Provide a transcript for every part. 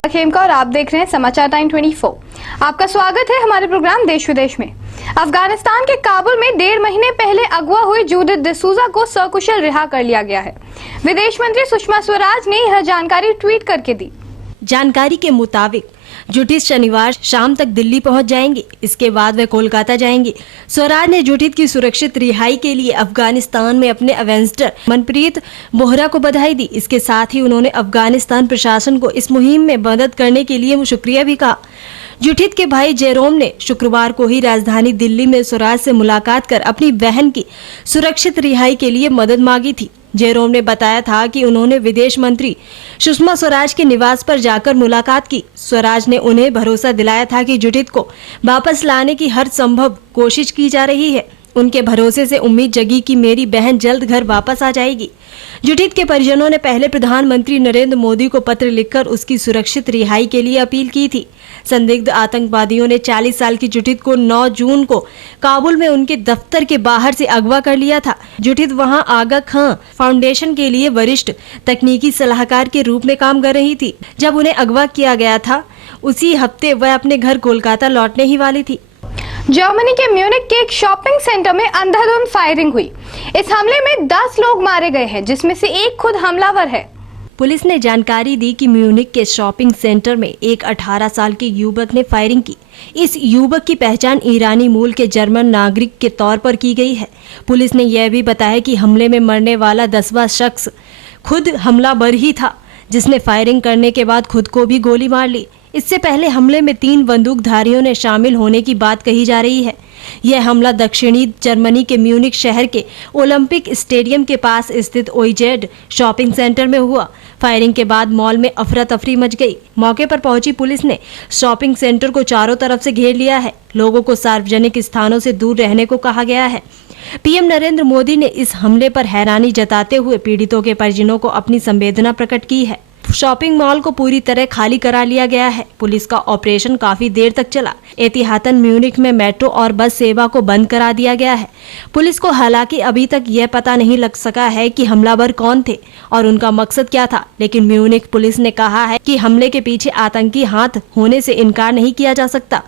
खेमका और आप देख रहे हैं समाचार टाइम 24। आपका स्वागत है हमारे प्रोग्राम देश विदेश में। अफगानिस्तान के काबुल में 1.5 महीने पहले अगवा हुई जूडिथ डिसूजा को सकुशल रिहा कर लिया गया है। विदेश मंत्री सुषमा स्वराज ने यह जानकारी ट्वीट करके दी। जानकारी के मुताबिक जूडिथ शनिवार शाम तक दिल्ली पहुंच जाएंगी। इसके बाद वे कोलकाता जाएंगी। स्वराज ने जूडिथ की सुरक्षित रिहाई के लिए अफगानिस्तान में अपने एम्बेसडर मनप्रीत बोहरा को बधाई दी। इसके साथ ही उन्होंने अफगानिस्तान प्रशासन को इस मुहिम में मदद करने के लिए शुक्रिया भी कहा। जूडिथ के भाई जेरोम ने शुक्रवार को ही राजधानी दिल्ली में स्वराज से मुलाकात कर अपनी बहन की सुरक्षित रिहाई के लिए मदद मांगी थी। जेरोम ने बताया था कि उन्होंने विदेश मंत्री सुषमा स्वराज के निवास पर जाकर मुलाकात की। स्वराज ने उन्हें भरोसा दिलाया था कि जूडिथ को वापस लाने की हर संभव कोशिश की जा रही है। उनके भरोसे से उम्मीद जगी कि मेरी बहन जल्द घर वापस आ जाएगी। जूडिथ के परिजनों ने पहले प्रधानमंत्री नरेंद्र मोदी को पत्र लिखकर उसकी सुरक्षित रिहाई के लिए अपील की थी। संदिग्ध आतंकवादियों ने 40 साल की जूडिथ को 9 जून को काबुल में उनके दफ्तर के बाहर से अगवा कर लिया था। जूडिथ वहां आगा खां फाउंडेशन के लिए वरिष्ठ तकनीकी सलाहकार के रूप में काम कर रही थी। जब उन्हें अगवा किया गया था उसी हफ्ते वह अपने घर कोलकाता लौटने ही वाली थी। जर्मनी के म्यूनिक के एक शॉपिंग सेंटर में अंधाधुंध फायरिंग हुई। इस हमले में 10 लोग मारे गए हैं, जिसमें से एक खुद हमलावर है। पुलिस ने जानकारी दी कि म्यूनिक के शॉपिंग सेंटर में एक 18 साल के युवक ने फायरिंग की। इस युवक की पहचान ईरानी मूल के जर्मन नागरिक के तौर पर की गई है। पुलिस ने यह भी बताया कि हमले में मरने वाला 10वां शख्स खुद हमलावर ही था, जिसने फायरिंग करने के बाद खुद को भी गोली मार ली। इससे पहले हमले में 3 बंदूकधारियों ने शामिल होने की बात कही जा रही है। यह हमला दक्षिणी जर्मनी के म्यूनिक शहर के ओलंपिक स्टेडियम के पास स्थित ओइजेड शॉपिंग सेंटर में हुआ। फायरिंग के बाद मॉल में अफरा तफरी मच गई। मौके पर पहुंची पुलिस ने शॉपिंग सेंटर को चारों तरफ से घेर लिया है। लोगों को सार्वजनिक स्थानों से दूर रहने को कहा गया है। पीएम नरेंद्र मोदी ने इस हमले पर हैरानी जताते हुए पीड़ितों के परिजनों को अपनी संवेदना प्रकट की है। शॉपिंग मॉल को पूरी तरह खाली करा लिया गया है। पुलिस का ऑपरेशन काफी देर तक चला। एहतियातन म्यूनिक में मेट्रो और बस सेवा को बंद करा दिया गया है। पुलिस को हालांकि अभी तक यह पता नहीं लग सका है कि हमलावर कौन थे और उनका मकसद क्या था, लेकिन म्यूनिक पुलिस ने कहा है कि हमले के पीछे आतंकी हाथ होने से इनकार नहीं किया जा सकता।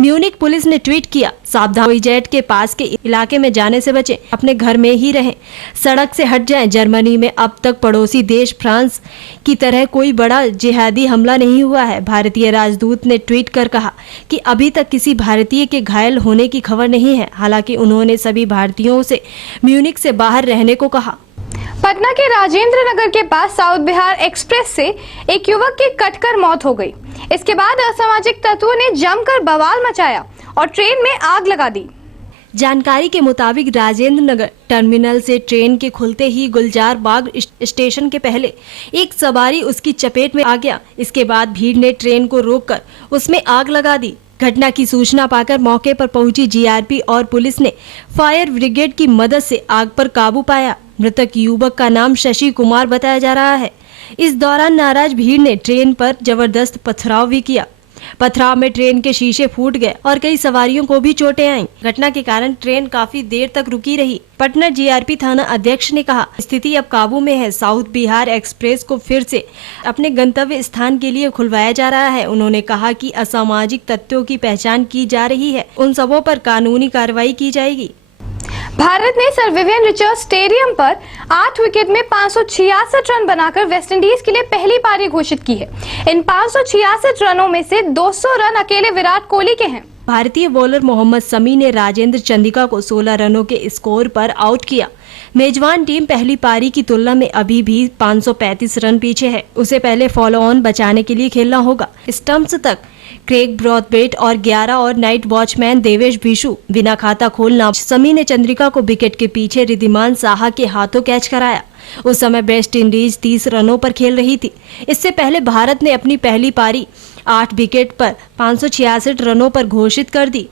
म्यूनिक पुलिस ने ट्वीट किया, सावधान, ओइजेड के पास के इलाके में जाने से बचें, अपने घर में ही रहें, सड़क से हट जाएं। जर्मनी में अब तक पड़ोसी देश फ्रांस की तरह कोई बड़ा जिहादी हमला नहीं हुआ है। भारतीय राजदूत ने ट्वीट कर कहा कि अभी तक किसी भारतीय के घायल होने की खबर नहीं है। हालांकि उन्होंने सभी भारतीयों से म्यूनिक से बाहर रहने को कहा। पटना के राजेंद्र नगर के पास साउथ बिहार एक्सप्रेस से एक युवक की कटकर मौत हो गई। इसके बाद असामाजिक तत्वों ने जमकर बवाल मचाया और ट्रेन में आग लगा दी। जानकारी के मुताबिक राजेंद्र नगर टर्मिनल से ट्रेन के खुलते ही गुलजार बाग स्टेशन के पहले एक सवारी उसकी चपेट में आ गया। इसके बाद भीड़ ने ट्रेन को रोककर उसमें आग लगा दी। घटना की सूचना पाकर मौके पर पहुंची जीआरपी और पुलिस ने फायर ब्रिगेड की मदद से आग पर काबू पाया। मृतक युवक का नाम शशि कुमार बताया जा रहा है। इस दौरान नाराज भीड़ ने ट्रेन पर जबरदस्त पथराव भी किया। पथराव में ट्रेन के शीशे फूट गए और कई सवारियों को भी चोटें आईं। घटना के कारण ट्रेन काफी देर तक रुकी रही। पटना जीआरपी थाना अध्यक्ष ने कहा, स्थिति अब काबू में है। साउथ बिहार एक्सप्रेस को फिर से अपने गंतव्य स्थान के लिए खुलवाया जा रहा है। उन्होंने कहा कि असामाजिक तत्वों की पहचान की जा रही है, उन सबों पर कानूनी कार्रवाई की जाएगी। भारत ने सर विवियन रिचर्ड स्टेडियम पर 8 विकेट में 566 रन बनाकर वेस्टइंडीज के लिए पहली पारी घोषित की है। इन 566 रनों में से 200 रन अकेले विराट कोहली के हैं। भारतीय बॉलर मोहम्मद शमी ने राजेंद्र चंदिका को 16 रनों के स्कोर पर आउट किया। मेजबान टीम पहली पारी की तुलना में अभी भी 535 रन पीछे है। उसे पहले फॉलो ऑन बचाने के लिए खेलना होगा। स्टंप्स तक क्रेग ब्रॉथवेट और 11 और नाइट वॉचमैन देवेश बिशु बिना खाता खोलना। शमी ने चंद्रिका को विकेट के पीछे रिद्धिमान साहा के हाथों कैच कराया। उस समय वेस्ट इंडीज 30 रनों पर खेल रही थी। इससे पहले भारत ने अपनी पहली पारी 8 विकेट पर 566 रनों पर घोषित कर दी।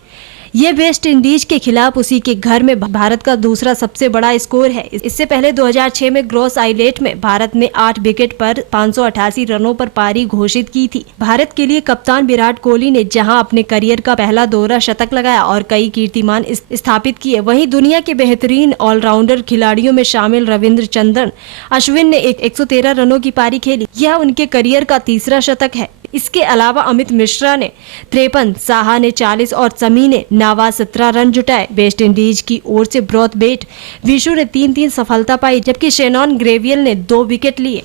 ये वेस्ट इंडीज के खिलाफ उसी के घर में भारत का दूसरा सबसे बड़ा स्कोर है। इससे पहले 2006 में ग्रॉस आइलेट में भारत ने 8 विकेट पर 588 रनों पर पारी घोषित की थी। भारत के लिए कप्तान विराट कोहली ने जहां अपने करियर का पहला दोहरा शतक लगाया और कई कीर्तिमान स्थापित किए, वहीं दुनिया के बेहतरीन ऑलराउंडर खिलाड़ियों में शामिल रविंद्रचंद्रन अश्विन ने 113 रनों की पारी खेली। यह उनके करियर का तीसरा शतक है। इसके अलावा अमित मिश्रा ने 53, साहा ने 40 और समी ने नावा 17 रन जुटाए। वेस्ट इंडीज की ओर से ब्रॉथवेट विशु ने 3-3 सफलता पाई, जबकि शेनॉन ग्रेवियल ने 2 विकेट लिए।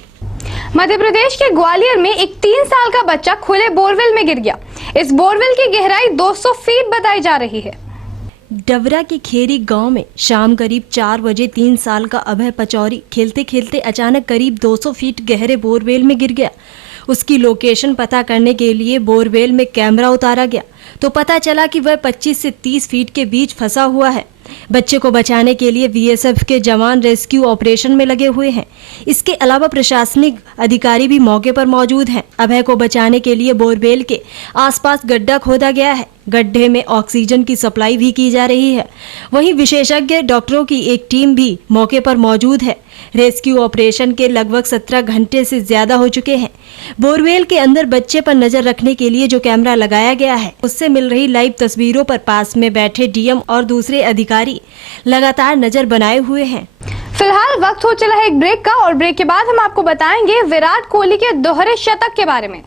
मध्य प्रदेश के ग्वालियर में एक 3 साल का बच्चा खुले बोरवेल में गिर गया। इस बोरवेल की गहराई 200 फीट बताई जा रही है। डबरा के खेरी गांव में शाम करीब 4 बजे 3 साल का अभय पचौरी खेलते खेलते अचानक करीब 200 फीट गहरे बोरवेल में गिर गया। उसकी लोकेशन पता करने के लिए बोरवेल में कैमरा उतारा गया तो पता चला कि वह 25 से 30 फीट के बीच फंसा हुआ है। बच्चे को बचाने के लिए बीएसएफ के जवान रेस्क्यू ऑपरेशन में लगे हुए हैं। इसके अलावा प्रशासनिक अधिकारी भी मौके पर मौजूद हैं। अभय को बचाने के लिए बोरवेल के आसपास गड्ढा खोदा गया है। गड्ढे में ऑक्सीजन की सप्लाई भी की जा रही है। वहीं विशेषज्ञ डॉक्टरों की एक टीम भी मौके पर मौजूद है। रेस्क्यू ऑपरेशन के लगभग 17 घंटे से ज्यादा हो चुके हैं। बोरवेल के अंदर बच्चे पर नजर रखने के लिए जो कैमरा लगाया गया है, उससे मिल रही लाइव तस्वीरों पर पास में बैठे डीएम और दूसरे अधिकारी लगातार नजर बनाए हुए हैं। फिलहाल वक्त हो चला है एक ब्रेक का, और ब्रेक के बाद हम आपको बताएंगे विराट कोहली के दोहरे शतक के बारे में।